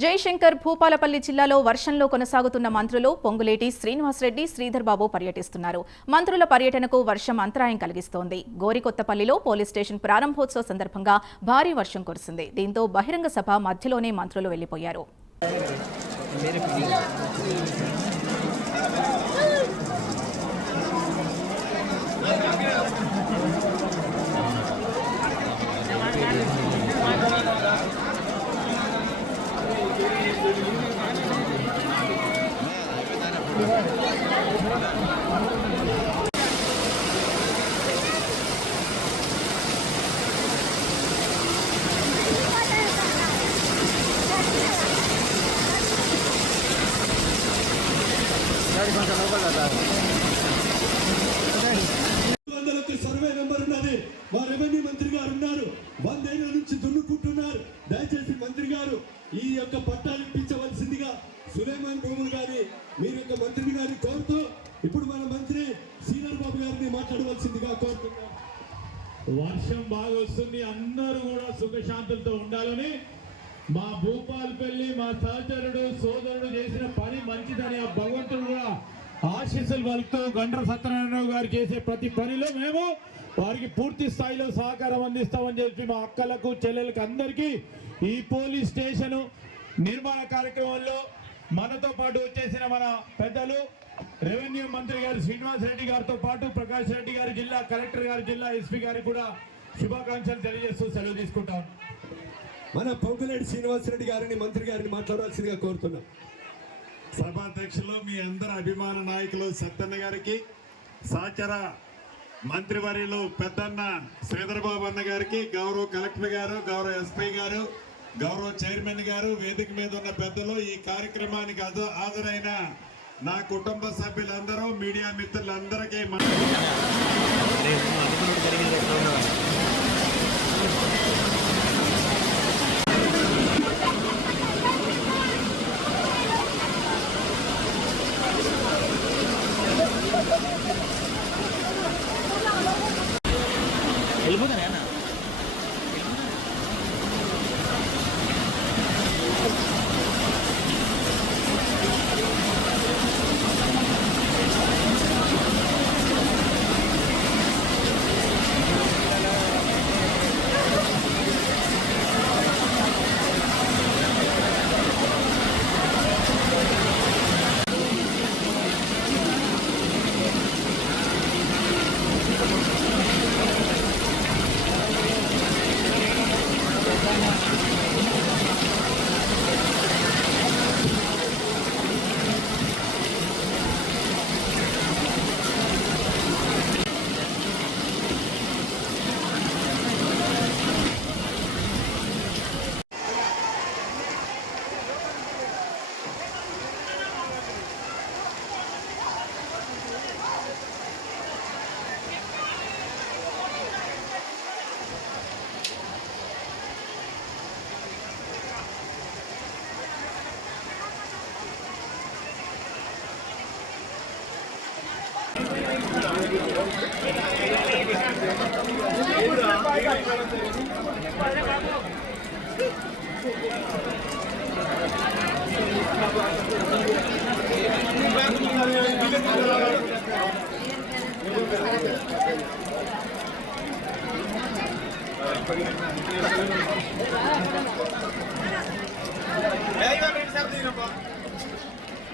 జయశంకర్ భూపాలపల్లి జిల్లాలో వర్షంలో కొనసాగుతున్న మంత్రులు పొంగులేటి శ్రీనివాసరెడ్డి, శ్రీధర్ బాబు పర్యటిస్తున్నారు. మంత్రుల పర్యటనకు వర్షం అంతరాయం కలిగిస్తోంది. గోరికొత్తపల్లిలో పోలీస్ స్టేషన్ ప్రారంభోత్సవ సందర్భంగా భారీ వర్షం కురిసింది. దీంతో బహిరంగ సభ మధ్యలోనే మంత్రులు వెళ్లిపోయారు. సర్వే నెంబర్ ఉన్నది. మా రెవెన్యూ మంత్రి గారు ఉన్నారు, 100 ఏళ్ల నుంచి దున్నుకుంటున్నారు. దయచేసి మంత్రి గారు ఈ యొక్క పట్టాలు ఇప్పించవలసిందిగా సులేమాన్ భూములు గారి మీరు యొక్క మంత్రి గారిని కోరుతూ ఇప్పుడు మన మంత్రి శ్రీధర్ బాబు గారిని మాట్లాడవలసిందిగా కోరుతున్నాం. వర్షం బాగా వస్తుంది, అందరూ కూడా సుఖశాంతులతో ఉండాలని మా భూపాలపల్లి మా సహచరుడు సోదరుడు చేసిన పని మంచిదని ఆ భగవంతుడు కూడా ఆశీస్సులు పలుకుతూ గండ్ర సత్యనారాయణరావు గారు చేసే ప్రతి పనిలో మేము వారికి పూర్తి స్థాయిలో సహకారం అందిస్తామని చెప్పి మా అక్కలకు చెల్లెలకు అందరికీ ఈ పోలీస్ స్టేషన్ నిర్మాణ కార్యక్రమంలో మనతో పాటు వచ్చేసిన మన పెద్దలు రెవెన్యూ మంత్రి గారు శ్రీనివాసరెడ్డి గారితో పాటు ప్రకాష్ రెడ్డి గారి, జిల్లా కలెక్టర్ గారి, జిల్లా ఎస్పీ గారికి కూడా శుభాకాంక్షలు తెలియజేస్తూ సెలవు తీసుకుంటాం. మన పొంగులేటి శ్రీనివాసరెడ్డి గారిని మంత్రి గారిని మాట్లాడాల్సిందిగా కోరుతున్నాం. సభాధ్యక్షులు మీ అందరి అభిమాన నాయకులు సత్తన్న గారికి, సహచర మంత్రివర్యులు పెద్దన్న శ్రీధర్ బాబు అన్న గారికి, గౌరవ కలెక్టర్ గారు, గౌరవ ఎస్పీ గారు, గౌరవ చైర్మన్ గారు, వేదిక మీద ఉన్న పెద్దలు, ఈ కార్యక్రమానికి హాజరైన నా కుటుంబ సభ్యులందరూ, మీడియా మిత్రులందరికీ